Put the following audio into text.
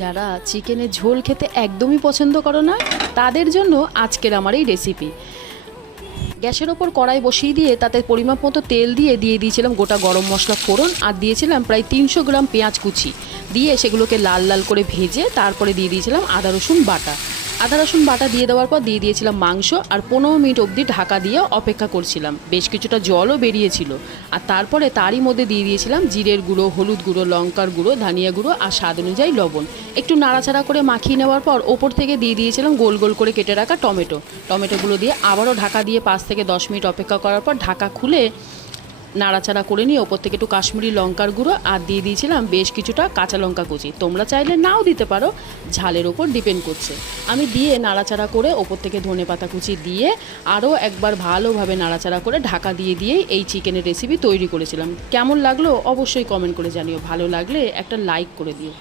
যারা চিকেনের ঝোল খেতে একদমই পছন্দ করো না তাদের জন্য আজকের আমার এই রেসিপি। গ্যাসের ওপর কড়াই বসিয়ে দিয়ে তাতে পরিমাপ মতো তেল দিয়ে দিয়েছিলাম গোটা গরম মশলা ফোড়ন, আর দিয়েছিলাম প্রায় 300 গ্রাম পেঁয়াজ কুচি। দিয়ে সেগুলোকে লাল লাল করে ভেজে তারপরে দিয়ে দিয়েছিলাম আদা রসুন বাটা। আদা রসুন বাটা দিয়ে দেওয়ার পর দিয়ে দিয়েছিলাম মাংস, আর 15 মিনিট অবধি ঢাকা দিয়ে অপেক্ষা করছিলাম। বেশ কিছুটা জলও বেরিয়েছিল। আর তারপরে তারই মধ্যে দিয়ে দিয়েছিলাম জিরের গুঁড়ো, হলুদ গুঁড়ো, লঙ্কার গুঁড়ো, ধনিয়া গুঁড়ো আর স্বাদ অনুযায়ী লবণ। একটু নাড়াচাড়া করে মাখিয়ে নেওয়ার পর ওপর থেকে দিয়ে দিয়েছিলাম গোল গোল করে কেটে রাখা টমেটোগুলো দিয়ে আবারও ঢাকা দিয়ে 5 থেকে 10 মিনিট অপেক্ষা করার পর ঢাকা খুলে নাড়াচাড়া করে নিয়ে ওপর থেকে একটু কাশ্মীরি লঙ্কার গুঁড়ো আর দিয়ে দিয়েছিলাম বেশ কিছুটা কাঁচা লঙ্কা কুচি। তোমরা চাইলে নাও দিতে পারো, ঝালের ওপর ডিপেন্ড করছে। আমি দিয়ে নাড়াচাড়া করে ওপর থেকে ধনেপাতা কুচি দিয়ে আরও একবার ভালোভাবে নাড়াচাড়া করে ঢাকা দিয়েই এই চিকেনের রেসিপি তৈরি করেছিলাম। কেমন লাগলো অবশ্যই কমেন্ট করে জানিও। ভালো লাগলে একটা লাইক করে দিও।